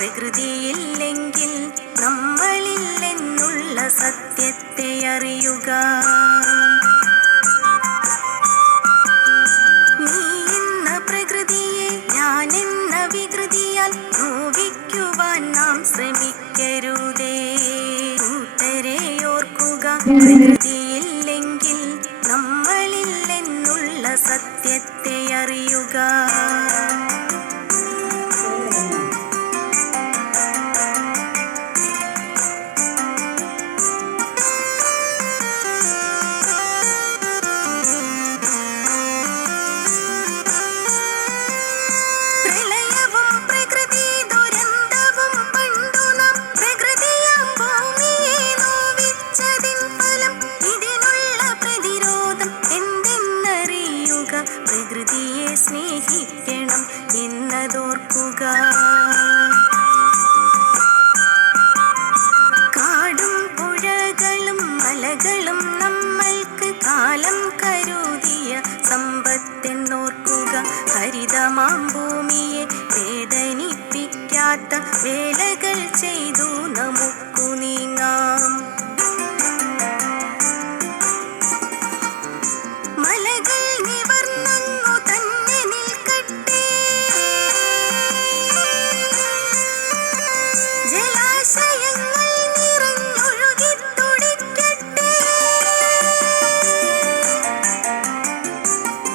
പ്രകൃതിയില്ലെങ്കിൽ നമ്മളില്ലെന്നുള്ള സത്യത്തെ അറിയുക. നീ എന്ന പ്രകൃതിയെ ഞാൻ എന്ന വികൃതിയാൽ നോവിക്കുവാൻ നാം ശ്രമിക്കരുതേ. കൂട്ടരെ ഓർക്കുക, പ്രകൃതിയില്ലെങ്കിൽ നമ്മളില്ലെന്നുള്ള സത്യത്തെ അറിയുക. പ്രകൃതിയെ സ്നേഹിക്കണം എന്നതോർക്കുക. കാടും പുഴകളും മലകളും നമ്മൾക്ക് കാലം കരുതിയ സമ്പത്തെന്നോർക്കുക. ഹരിതമാം ഭൂമിയെ വേദനിപ്പിക്കാത്ത വേലകൾ ചെയ്തു നമുക്കു നീങ്ങാം. മലകൾ നിവർന്നു തന്നെ നിൽക്കട്ടെ, ജലാശയങ്ങൾ നിറഞ്ഞൊഴുകി തുടിക്കട്ടെ.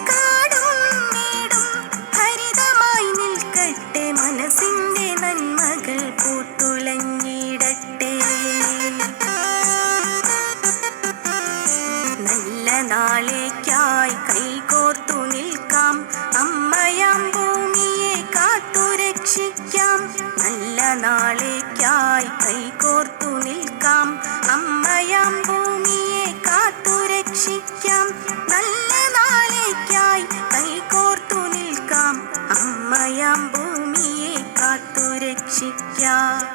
കാടും മേടും ഹരിതമായി നിൽക്കട്ടെ, മനസ്സിന്റെ നന്മകൾ പൂത്തുലഞ്ഞിടട്ടെ. നല്ല നാളേക്കായി കൈകോർത്തു നിൽക്കാം, അമ്മയാം ഭൂമിയെ കാത്തുരക്ഷിക്കാം. നല്ല നാളേക്കായി കൈകോർത്തു നിൽക്കാം, അമ്മയാം ഭൂമിയെ കാത്തുരക്ഷിക്കാം. നല്ല നാളേക്കായി കൈകോർത്തു നിൽക്കാം, അമ്മയാം ഭൂമിയെ കാത്തുരക്ഷിക്കാം.